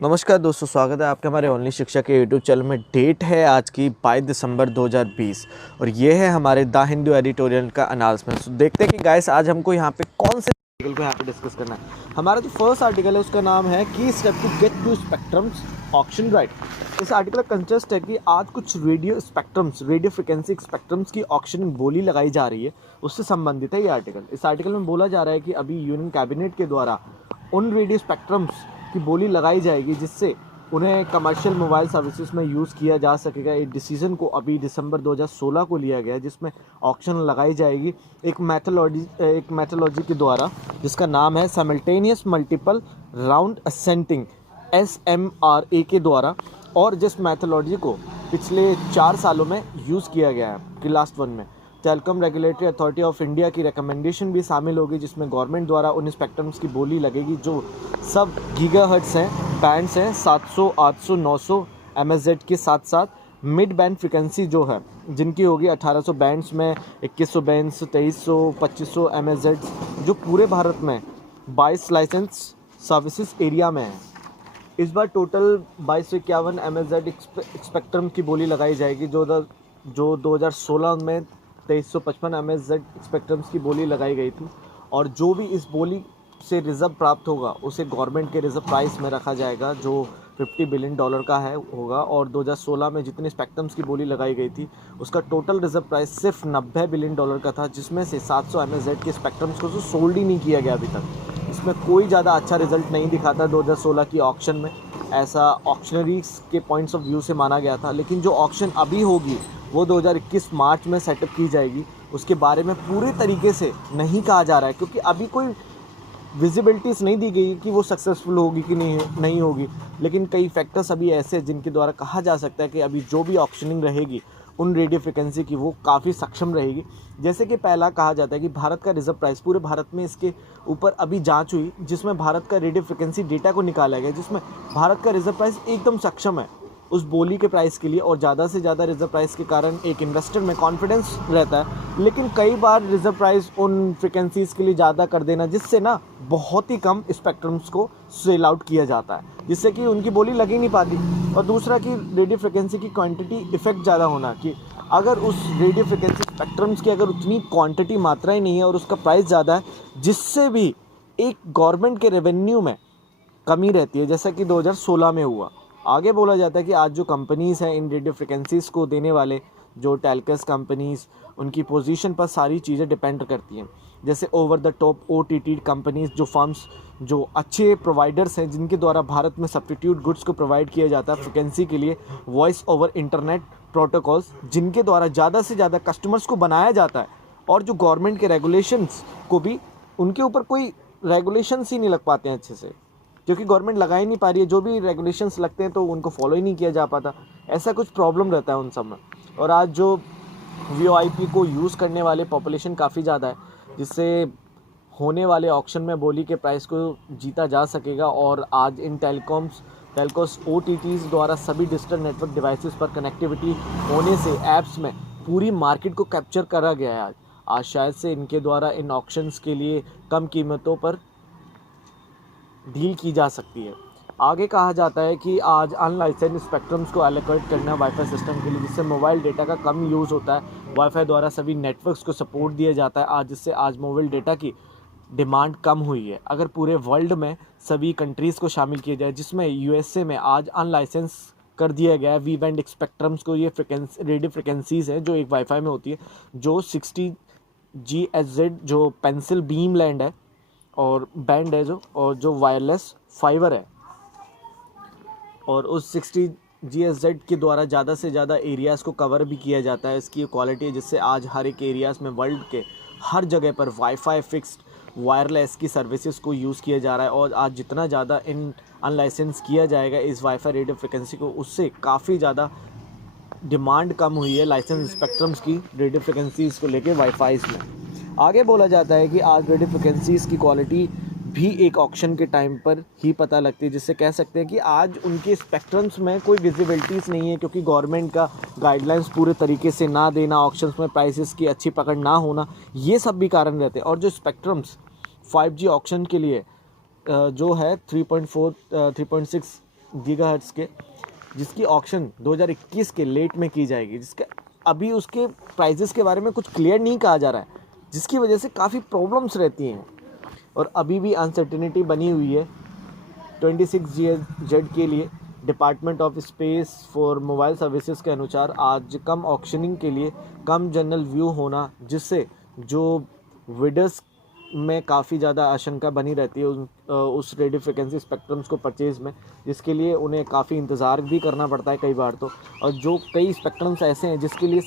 नमस्कार दोस्तों, स्वागत है आपके हमारे ओनली शिक्षा के यूट्यूब चैनल में। डेट है आज की 22 दिसंबर 2020 और ये है हमारे द हिंदू एडिटोरियल का अनाउंसमेंट। तो देखते हैं कि गाइस आज हमको यहाँ पे कौन से आर्टिकल को यहाँ पे डिस्कस करना है। हमारा जो फर्स्ट आर्टिकल है उसका नाम है की step to get to spectrums auction right. इस आर्टिकल का कंटेस्ट है कि आज कुछ रेडियो फ्रिक्वेंसी स्पेक्ट्रम्स की ऑक्शन बोली लगाई जा रही है, उससे संबंधित है ये आर्टिकल। इस आर्टिकल में बोला जा रहा है कि अभी यूनियन कैबिनेट के द्वारा उन रेडियो स्पेक्ट्रम्स की बोली लगाई जाएगी जिससे उन्हें कमर्शियल मोबाइल सर्विसेज में यूज़ किया जा सकेगा। एक डिसीजन को अभी दिसंबर 2016 को लिया गया है जिसमें ऑक्शन लगाई जाएगी एक मैथोलॉजी के द्वारा जिसका नाम है साइमल्टेनियस मल्टीपल राउंड असेंटिंग SMRA के द्वारा, और जिस मैथोलॉजी को पिछले 4 सालों में यूज़ किया गया है कि लास्ट वन में telecom regulatory authority of India की रिकमेंडेशन भी शामिल होगी जिसमें गवर्नमेंट द्वारा उन स्पेक्ट्रम्स की बोली लगेगी जो सब गीगाहर्ट्ज़ हैं, बैंड्स हैं 700, 800, 900 MHz के साथ साथ मिड बैंड फ्रिक्वेंसी जो है जिनकी होगी 1800 बैंड्स में, 2100 बैंड्स, 2300, 2500 MHz जो पूरे भारत में 22 लाइसेंस सर्विसेज एरिया में है। इस बार टोटल 2251 MHz स्पेक्ट्रम की बोली लगाई जाएगी जो 2016 में 2355 MHz स्पेक्ट्रम्स की बोली लगाई गई थी, और जो भी इस बोली से रिज़र्व प्राप्त होगा उसे गवर्नमेंट के रिज़र्व प्राइस में रखा जाएगा जो $50 बिलियन का है होगा। और 2016 में जितने स्पेक्ट्रम्स की बोली लगाई गई थी उसका टोटल रिज़र्व प्राइस सिर्फ $90 बिलियन का था, जिसमें से 700 MHz के स्पेक्ट्रम्स को तो सोल्ड ही नहीं किया गया अभी तक। इसमें कोई ज़्यादा अच्छा रिजल्ट नहीं दिखाता 2016 की ऑक्शन में, ऐसा ऑक्शनरीज के पॉइंट्स ऑफ व्यू से माना गया था। लेकिन जो ऑक्शन अभी होगी वो 2021 मार्च में सेटअप की जाएगी, उसके बारे में पूरे तरीके से नहीं कहा जा रहा है क्योंकि अभी कोई विजिबिलिटीज़ नहीं दी गई कि वो सक्सेसफुल होगी कि नहीं होगी। लेकिन कई फैक्टर्स अभी ऐसे हैं जिनके द्वारा कहा जा सकता है कि अभी जो भी ऑक्शनिंग रहेगी उन रेडियो फ्रिक्वेंसी की वो काफ़ी सक्षम रहेगी। जैसे कि पहला कहा जाता है कि भारत का रिजर्व प्राइस, पूरे भारत में इसके ऊपर अभी जांच हुई जिसमें भारत का रेडियो फ्रिक्वेंसी डेटा को निकाला गया जिसमें भारत का रिजर्व प्राइस एकदम सक्षम है उस बोली के प्राइस के लिए, और ज़्यादा से ज़्यादा रिजर्व प्राइस के कारण एक इन्वेस्टर में कॉन्फिडेंस रहता है। लेकिन कई बार रिजर्व प्राइस उन फ्रिक्वेंसीज़ के लिए ज़्यादा कर देना जिससे ना बहुत ही कम स्पेक्ट्रम्स को सेल आउट किया जाता है जिससे कि उनकी बोली लग ही नहीं पाती। और दूसरा कि रेडियो फ्रिक्वेंसी की क्वांटिटी इफेक्ट ज़्यादा होना, कि अगर उस रेडियो फ्रिक्वेंसी स्पेक्ट्रम्स की अगर उतनी क्वांटिटी मात्रा ही नहीं है और उसका प्राइस ज़्यादा है जिससे भी एक गवर्नमेंट के रेवेन्यू में कमी रहती है, जैसा कि 2016 में हुआ। आगे बोला जाता है कि आज जो कंपनीज़ हैं इन रेडियो फ्रिक्वेंसीज़ को देने वाले जो टेलकस कंपनीज़, उनकी पोजीशन पर सारी चीज़ें डिपेंड करती हैं। जैसे over the top OTT companies, जो फर्म्स जो अच्छे प्रोवाइडर्स हैं जिनके द्वारा भारत में सब्स्टिट्यूट गुड्स को प्रोवाइड किया जाता है फ्रिक्वेंसी के लिए, वॉइस ओवर इंटरनेट प्रोटोकॉल्स जिनके द्वारा ज़्यादा से ज़्यादा कस्टमर्स को बनाया जाता है, और जो गवर्नमेंट के रेगुलेशंस को भी उनके ऊपर कोई रेगुलेशंस ही नहीं लग पाते हैं अच्छे से क्योंकि गवर्नमेंट लगा ही नहीं पा रही है। जो भी रेगुलेशंस लगते हैं तो उनको फॉलो ही नहीं किया जा पाता, ऐसा कुछ प्रॉब्लम रहता है उन सब में। और आज जो VoIP को यूज़ करने वाले पॉपुलेशन काफ़ी ज़्यादा है जिससे होने वाले ऑक्शन में बोली के प्राइस को जीता जा सकेगा। और आज इन टेलकोस OTTs द्वारा सभी डिजिटल नेटवर्क डिवाइसेस पर कनेक्टिविटी होने से ऐप्स में पूरी मार्केट को कैप्चर करा गया है। आज शायद से इनके द्वारा इन ऑक्शंस के लिए कम कीमतों पर डील की जा सकती है। आगे कहा जाता है कि आज अनलाइसेंस स्पेक्ट्रम्स को एलोकेट करना वाईफाई सिस्टम के लिए जिससे मोबाइल डेटा का कम यूज़ होता है। वाईफाई द्वारा सभी नेटवर्क्स को सपोर्ट दिया जाता है आज, जिससे आज मोबाइल डेटा की डिमांड कम हुई है। अगर पूरे वर्ल्ड में सभी कंट्रीज़ को शामिल किया जाए जिसमें USA में आज अनलाइसेंस कर दिया गया है वी बैंड स्पेक्ट्रम्स को, ये रेडियो फ्रिक्वेंसीज़ हैं जो एक वाईफाई में होती है, जो 60 GHz जो पेंसिल बीम लैंड है और बैंड है और जो वायरलेस फाइबर है, और उस 60 GHz के द्वारा ज़्यादा से ज़्यादा एरियाज़ को कवर भी किया जाता है। इसकी क्वालिटी है जिससे आज हर एक एरियाज़ में वर्ल्ड के हर जगह पर वाईफाई फिक्स्ड वायरलेस की सर्विसेज को यूज़ किया जा रहा है। और आज जितना ज़्यादा इन अनलाइसेंस किया जाएगा इस वाईफाई रेडियो फ्रिक्वेंसी को, उससे काफ़ी ज़्यादा डिमांड कम हुई है लाइसेंस स्पेक्ट्रम्स की रेडियो फ्रिक्वेंसीज़ को लेके वाईफाईज़ में। आगे बोला जाता है कि आज रेडियो फ्रिक्वेंसीज़ की क्वालिटी भी एक ऑक्शन के टाइम पर ही पता लगती है, जिससे कह सकते हैं कि आज उनके स्पेक्ट्रम्स में कोई विजिबिलिटीज़ नहीं है क्योंकि गवर्नमेंट का गाइडलाइंस पूरे तरीके से ना देना, ऑक्शंस में प्राइसेस की अच्छी पकड़ ना होना, ये सब भी कारण रहते हैं। और जो स्पेक्ट्रम्स 5G ऑक्शन के लिए जो है 3.6 गीगाहर्ट्ज़ के, जिसकी ऑक्शन 2021 के लेट में की जाएगी, जिसके अभी उसके प्राइजेस के बारे में कुछ क्लियर नहीं कहा जा रहा है, जिसकी वजह से काफ़ी प्रॉब्लम्स रहती हैं और अभी भी अनसर्टेनिटी बनी हुई है 26GHz के लिए। Department of space for mobile services के अनुसार आज कम ऑक्शनिंग के लिए कम जनरल व्यू होना, जिससे जो विडर्स में काफ़ी ज़्यादा आशंका बनी रहती है उस रेडियो फ्रिक्वेंसी स्पेक्ट्रम्स को परचेज में, जिसके लिए उन्हें काफ़ी इंतज़ार भी करना पड़ता है कई बार तो। और जो कई स्पेक्ट्रम्स ऐसे हैं जिसके लिए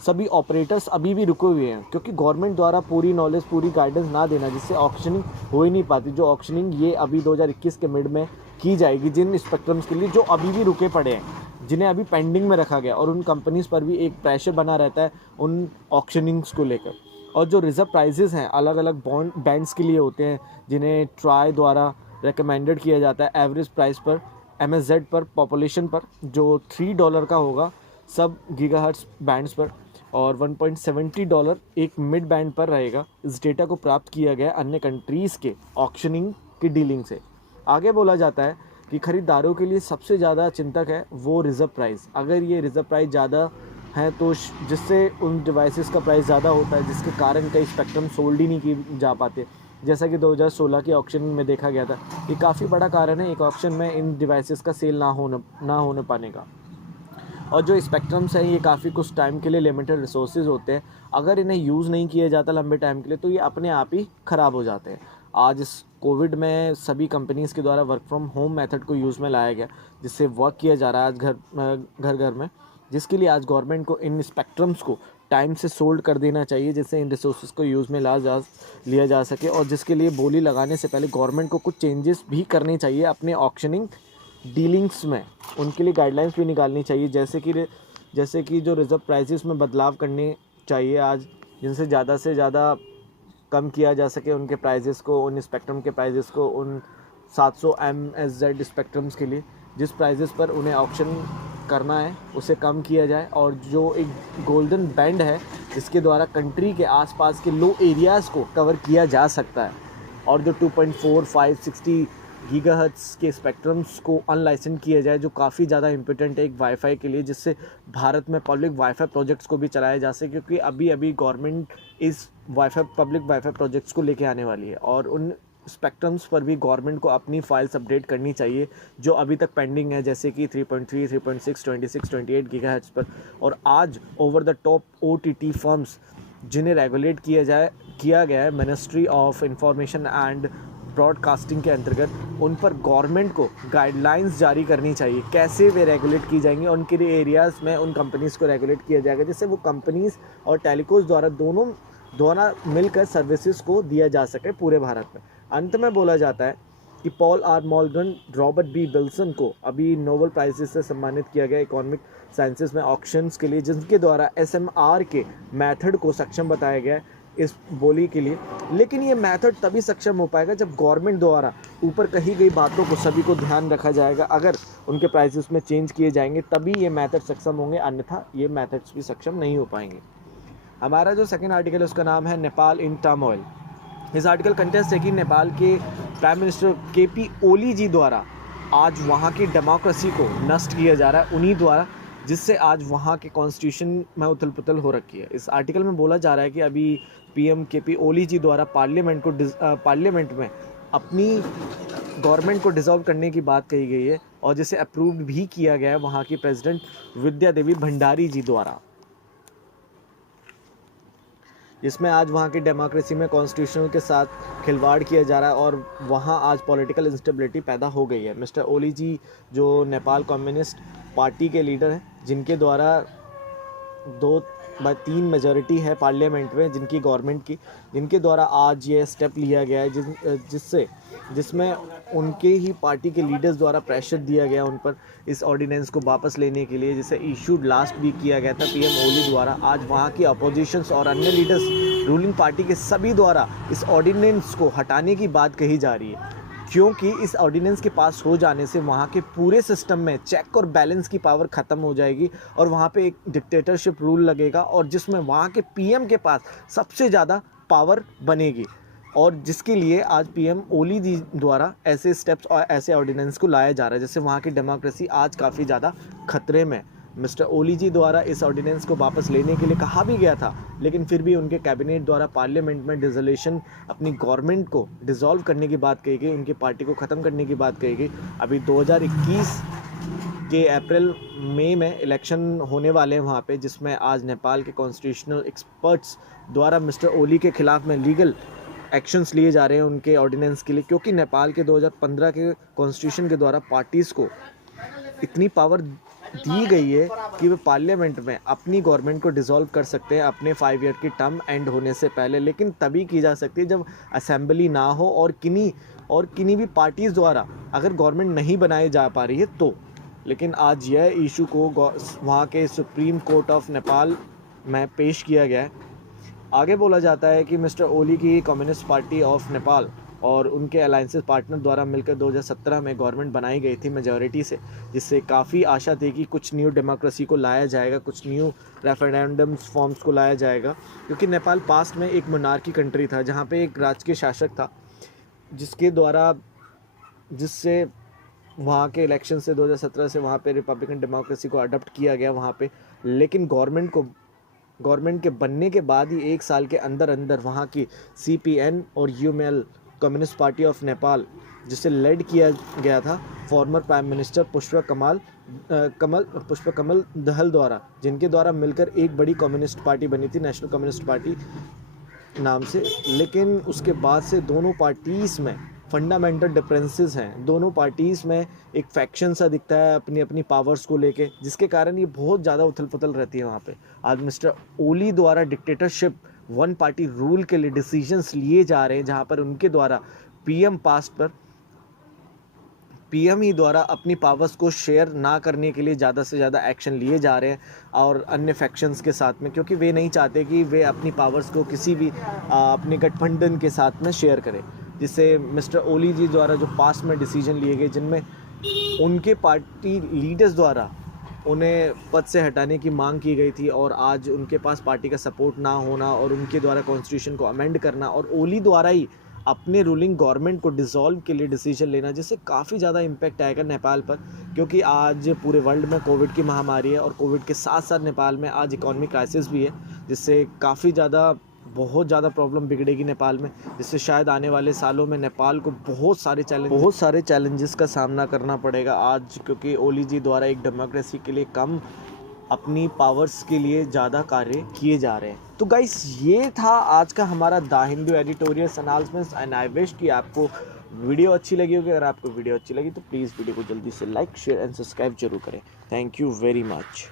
सभी ऑपरेटर्स अभी भी रुके हुए हैं, क्योंकि गवर्नमेंट द्वारा पूरी नॉलेज, पूरी गाइडेंस ना देना, जिससे ऑक्शनिंग हो ही नहीं पाती। जो ऑक्शनिंग ये अभी 2021 के मिड में की जाएगी जिन स्पेक्ट्रम्स के लिए जो अभी भी रुके पड़े हैं, जिन्हें अभी पेंडिंग में रखा गया, और उन कंपनीज़ पर भी एक प्रेशर बना रहता है उन ऑक्शनिंग्स को लेकर। और जो रिज़र्व प्राइजेज़ हैं अलग अलग बैंड्स के लिए होते हैं, जिन्हें ट्राई द्वारा रिकमेंडेड किया जाता है एवरेज प्राइस पर MSZ पर पॉपुलेशन पर, जो $3 का होगा सब गीगाहर्ट्ज़ बैंड्स पर, और $1.70 एक मिड बैंड पर रहेगा। इस डेटा को प्राप्त किया गया अन्य कंट्रीज़ के ऑक्शनिंग की डीलिंग से। आगे बोला जाता है कि खरीदारों के लिए सबसे ज़्यादा चिंतक है वो रिज़र्व प्राइस। अगर ये रिज़र्व प्राइस ज़्यादा है तो जिससे उन डिवाइसेस का प्राइस ज़्यादा होता है, जिसके कारण कई स्पेक्ट्रम सोल्ड ही नहीं की जा पाते, जैसा कि 2016 के ऑक्शन में देखा गया था। ये काफ़ी बड़ा कारण है एक ऑक्शन में इन डिवाइसेस का सेल ना होने पाने का। और जो स्पेक्ट्रम्स हैं ये काफ़ी कुछ टाइम के लिए लिमिटेड रिसोर्सेज होते हैं, अगर इन्हें यूज़ नहीं किया जाता लंबे टाइम के लिए तो ये अपने आप ही ख़राब हो जाते हैं। आज इस कोविड में सभी कंपनीज़ के द्वारा वर्क फ्रॉम होम मेथड को यूज़ में लाया गया, जिससे वर्क किया जा रहा है आज घर में, जिसके लिए आज गवर्नमेंट को इन स्पेक्ट्रम्स को टाइम से सोल्ड कर देना चाहिए, जिससे इन रिसोर्सेज को यूज़ में लिया जा सके। और जिसके लिए बोली लगाने से पहले गवर्नमेंट को कुछ चेंजेस भी करने चाहिए अपने ऑक्शनिंग डीलिंग्स में, उनके लिए गाइडलाइंस भी निकालनी चाहिए, जैसे कि जो रिज़र्व प्राइसेस में बदलाव करने चाहिए आज, जिनसे ज़्यादा से ज़्यादा कम किया जा सके उनके प्राइजेस को, उन स्पेक्ट्रम के प्राइजेस को, उन 700 MSZ स्पेक्ट्रम्स के लिए जिस प्राइजेस पर उन्हें ऑक्शन करना है उसे कम किया जाए। और जो एक गोल्डन बैंड है जिसके द्वारा कंट्री के आसपास के लो एरियाज़ को कवर किया जा सकता है, और जो 2.4, 5, 60 गीगाहर्ट्ज़ के स्पेक्ट्रम्स को अनलाइसेंस किया जाए, जो काफ़ी ज़्यादा इंपॉर्टेंट है एक वाईफाई के लिए, जिससे भारत में पब्लिक वाईफाई प्रोजेक्ट्स को भी चलाया जा सके, क्योंकि अभी गवर्नमेंट इस पब्लिक वाईफाई प्रोजेक्ट्स को लेके आने वाली है। और उन स्पेक्ट्रम्स पर भी गवर्नमेंट को अपनी फाइल्स अपडेट करनी चाहिए जो अभी तक पेंडिंग है, जैसे कि 3.3, 3.6, 26, 28 गीगाहर्ट्ज़ पर। और आज over the top OTT firms जिन्हें रेगुलेट किया गया है ministry of information and broadcasting के अंतर्गत, उन पर गवर्नमेंट को गाइडलाइंस जारी करनी चाहिए कैसे वे रेगुलेट की जाएंगी, उनके एरियाज़ में उन कंपनीज़ को रेगुलेट किया जाएगा, जिससे वो कंपनीज़ और टेलीकोज द्वारा मिलकर सर्विसेज को दिया जा सके पूरे भारत में। अंत में बोला जाता है कि Paul R Morgan, Robert B Wilson को अभी नोबेल प्राइज़ से सम्मानित किया गया इकोनॉमिक साइंसेस में ऑक्शंस के लिए, जिनके द्वारा SMR के मेथड को सक्षम बताया गया है इस बोली के लिए। लेकिन ये मेथड तभी सक्षम हो पाएगा जब गवर्नमेंट द्वारा ऊपर कही गई बातों को सभी को ध्यान रखा जाएगा। अगर उनके प्राइसेस में चेंज किए जाएंगे तभी ये मेथड सक्षम होंगे, अन्यथा ये मेथड्स भी सक्षम नहीं हो पाएंगे। हमारा जो सेकंड आर्टिकल है उसका नाम है नेपाल इन टर्मोइल। इस आर्टिकल कंटेस्ट है कि नेपाल के प्राइम मिनिस्टर KP ओली जी द्वारा आज वहाँ की डेमोक्रेसी को नष्ट किया जा रहा है उन्हीं द्वारा, जिससे आज वहाँ के कॉन्स्टिट्यूशन में उथल पुथल हो रखी है। इस आर्टिकल में बोला जा रहा है कि अभी PM KP ओली जी द्वारा पार्लियामेंट में अपनी गवर्नमेंट को डिसॉल्व करने की बात कही गई है, और जिसे अप्रूव भी किया गया है वहाँ की प्रेसिडेंट विद्या देवी भंडारी जी द्वारा, जिसमें आज वहाँ की डेमोक्रेसी में कॉन्स्टिट्यूशन के साथ खिलवाड़ किया जा रहा है और वहाँ आज पॉलिटिकल इंस्टेबिलिटी पैदा हो गई है। मिस्टर ओली जी जो नेपाल कम्युनिस्ट पार्टी के लीडर हैं, जिनके द्वारा 2/3 मेजॉरिटी है पार्लियामेंट में जिनकी गवर्नमेंट की, जिनके द्वारा आज ये स्टेप लिया गया है, जिसमें उनके ही पार्टी के लीडर्स द्वारा प्रेशर दिया गया उन पर इस ऑर्डिनेंस को वापस लेने के लिए, जिसे इशूड लास्ट भी किया गया था PM ओली द्वारा। आज वहाँ की अपोजिशंस और अन्य लीडर्स रूलिंग पार्टी के सभी द्वारा इस ऑर्डिनेंस को हटाने की बात कही जा रही है, क्योंकि इस ऑर्डिनेंस के पास हो जाने से वहाँ के पूरे सिस्टम में चेक और बैलेंस की पावर ख़त्म हो जाएगी और वहाँ पे एक डिक्टेटरशिप रूल लगेगा, और जिसमें वहाँ के PM के पास सबसे ज़्यादा पावर बनेगी। और जिसके लिए आज पीएम ओली जी द्वारा ऐसे स्टेप्स और ऐसे ऑर्डिनेंस को लाया जा रहा है, जिससे वहाँ की डेमोक्रेसी आज काफ़ी ज़्यादा खतरे में। मिस्टर ओली जी द्वारा इस ऑर्डिनेंस को वापस लेने के लिए कहा भी गया था, लेकिन फिर भी उनके कैबिनेट द्वारा पार्लियामेंट में डिसोल्यूशन, अपनी गवर्नमेंट को डिसॉल्व करने की बात कही गई, उनकी पार्टी को ख़त्म करने की बात कही गई। अभी 2021 के अप्रैल मई में इलेक्शन होने वाले हैं वहाँ पे, जिसमें आज नेपाल के कॉन्स्टिट्यूशनल एक्सपर्ट्स द्वारा मिस्टर ओली के ख़िलाफ़ में लीगल एक्शंस लिए जा रहे हैं उनके ऑर्डिनेंस के लिए, क्योंकि नेपाल के 2015 के कॉन्स्टिट्यूशन के द्वारा पार्टीज़ को इतनी पावर दी गई है कि वे पार्लियामेंट में अपनी गवर्नमेंट को डिसॉल्व कर सकते हैं अपने 5 ईयर की टर्म एंड होने से पहले, लेकिन तभी की जा सकती है जब असेंबली ना हो और किन्हीं भी पार्टीज़ द्वारा अगर गवर्नमेंट नहीं बनाई जा पा रही है तो। लेकिन आज यह इशू को वहाँ के सुप्रीम कोर्ट ऑफ नेपाल में पेश किया गया है। आगे बोला जाता है कि मिस्टर ओली की कम्युनिस्ट पार्टी ऑफ नेपाल और उनके अलायंसेस पार्टनर द्वारा मिलकर 2017 में गवर्नमेंट बनाई गई थी मेजॉरिटी से, जिससे काफ़ी आशा थी कि कुछ न्यू डेमोक्रेसी को लाया जाएगा, कुछ न्यू रेफरेंडम्स फॉर्म्स को लाया जाएगा, क्योंकि नेपाल पास्ट में एक मोनार्की कंट्री था जहाँ पे एक राजकीय शासक था, जिससे वहाँ के इलेक्शन से 2017 से वहाँ पे रिपब्लिकन डेमोक्रेसी को अडॉप्ट किया गया वहाँ पे। लेकिन गवर्नमेंट के बनने के बाद ही 1 साल के अंदर अंदर वहाँ की CPN और UML communist party of Nepal, जिसे लेड किया गया था फॉर्मर प्राइम मिनिस्टर पुष्प कमल दहल द्वारा, जिनके द्वारा मिलकर एक बड़ी कम्युनिस्ट पार्टी बनी थी, नेशनल कम्युनिस्ट पार्टी नाम से। लेकिन उसके बाद से दोनों पार्टीज़ में फंडामेंटल डिफरेंसेस हैं, दोनों पार्टीज़ में एक फैक्शन सा दिखता है अपनी अपनी पावर्स को लेके, जिसके कारण ये बहुत ज़्यादा उथल पुथल रहती है वहाँ पे। आज मिस्टर ओली द्वारा डिक्टेटरशिप, वन पार्टी रूल के लिए डिसीजंस लिए जा रहे हैं, जहाँ पर उनके द्वारा पीएम ही द्वारा अपनी पावर्स को शेयर ना करने के लिए ज़्यादा से ज़्यादा एक्शन लिए जा रहे हैं और अन्य फैक्शंस के साथ में, क्योंकि वे नहीं चाहते कि वे अपनी पावर्स को किसी भी अपने गठबंधन के साथ में शेयर करें, जिससे मिस्टर ओली जी द्वारा जो पास्ट में डिसीजन लिए गए, जिनमें उनके पार्टी लीडर्स द्वारा उन्हें पद से हटाने की मांग की गई थी, और आज उनके पास पार्टी का सपोर्ट ना होना और उनके द्वारा कॉन्स्टिट्यूशन को अमेंड करना और ओली द्वारा ही अपने रूलिंग गवर्नमेंट को डिसॉल्व के लिए डिसीजन लेना, जिससे काफ़ी ज़्यादा इम्पैक्ट आएगा नेपाल पर, क्योंकि आज पूरे वर्ल्ड में कोविड की महामारी है और कोविड के साथ साथ नेपाल में आज इकोनॉमिक क्राइसिस भी है, जिससे काफ़ी ज़्यादा बहुत ज़्यादा प्रॉब्लम बिगड़ेगी नेपाल में, जिससे शायद आने वाले सालों में नेपाल को बहुत सारे चैलेंजेस का सामना करना पड़ेगा आज, क्योंकि ओली जी द्वारा एक डेमोक्रेसी के लिए कम, अपनी पावर्स के लिए ज़्यादा कार्य किए जा रहे हैं। तो गाइस, ये था आज का हमारा the Hindu editorial analysis and I wish कि आपको वीडियो अच्छी लगी होगी। अगर आपको वीडियो अच्छी लगी तो प्लीज़ वीडियो को जल्दी से लाइक, शेयर एंड सब्सक्राइब जरूर करें। Thank you very much.